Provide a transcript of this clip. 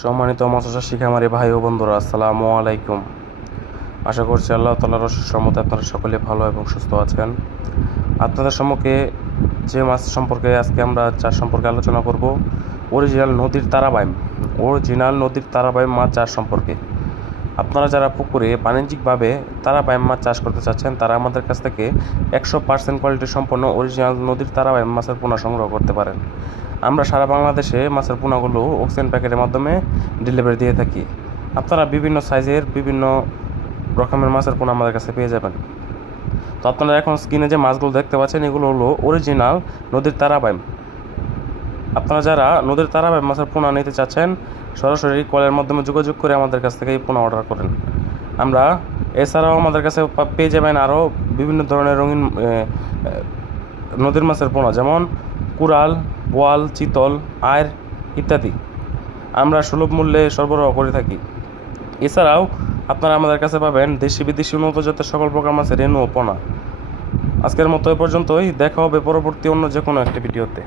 সম্মানিত মৎস্য শিখামারি ভাই ও বন্ধুরা, আসসালামু আলাইকুম। আশা করছি আল্লাহ তাআলার অশেষ রহমতে আপনারা সকলে ভালো এবং সুস্থ আছেন। আপনাদের সম্মুখে যে মাছ সম্পর্কে আজকে আমরা চাষ সম্পর্কে আলোচনা করব, অরিজিনাল নদীর তারাবাইম মাছ চাষ সম্পর্কে। আপনারা যারা পুকুরে বাণিজ্যিকভাবে তারাবাইম মাছ চাষ করতে চাচ্ছেন, তারা আমাদের কাছ থেকে 100% কোয়ালিটি সম্পন্ন অরিজিনাল নদীর তারাবাইম মাছের পোনা সংগ্রহ করতে পারেন। আমরা সারা বাংলাদেশে মাছের পোনাগুলো অক্সিজেন প্যাকেটের মাধ্যমে ডেলিভারি দিয়ে থাকি। আপনারা বিভিন্ন সাইজের বিভিন্ন রকমের মাছের পোনা আমাদের কাছে পেয়ে যাবেন। তো আপনারা এখন স্ক্রিনে যে মাছগুলো দেখতে পাচ্ছেন, এগুলো হলো অরিজিনাল নদীর তারাবাইম। আপনারা যারা নদীর তারাবাইম মাছের পোনা নিতে চাচ্ছেন, সরাসরি কলের মাধ্যমে যোগাযোগ করে আমাদের কাছ থেকে এই পোনা অর্ডার করেন। আমরা এছাড়াও আমাদের কাছে পেয়ে যাবেন আরও বিভিন্ন ধরনের রঙিন নদীর মাছের পোনা, যেমন কুরাল, বোয়াল, চিতল, আইর ইত্যাদি আমরা সুলভ মূল্যে সরবরাহ করে থাকি। এছাড়াও আপনারা আমাদের কাছে পাবেন দেশি বিদেশি উন্নত জাতের সকল প্রকার মাছের রেণু ও পোনা। আজকের মতো এ পর্যন্তই, দেখা হবে পরবর্তী অন্য যে কোনো একটি ভিডিওতে।